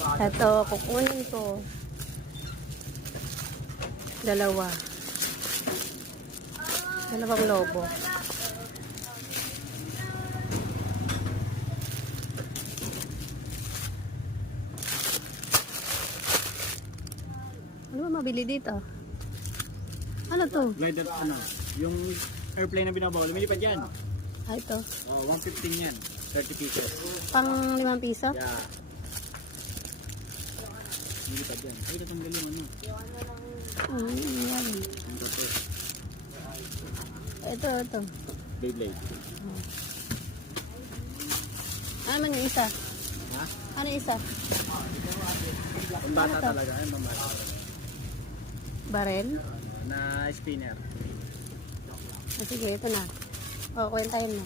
Ito, kukunin ko. Dalawang lobo. Ano ba mabili dito? Ano to? Glider, ano, yung airplane na binabaw, lumilipad yan. Ah, ito. Oh, 115 yan. 30 pieces. Pang 5 piso? Yeah. Lumilipad yan. Ay, natanggal yung ano. Yan. Ang gato. Ito. Beyblade. Ano man yung isa? Ha? Ano yung isa? Ang bata talaga. Ay, mamata. Barel? Na spinner. Ah, sige, ito na. O, kwentahin mo.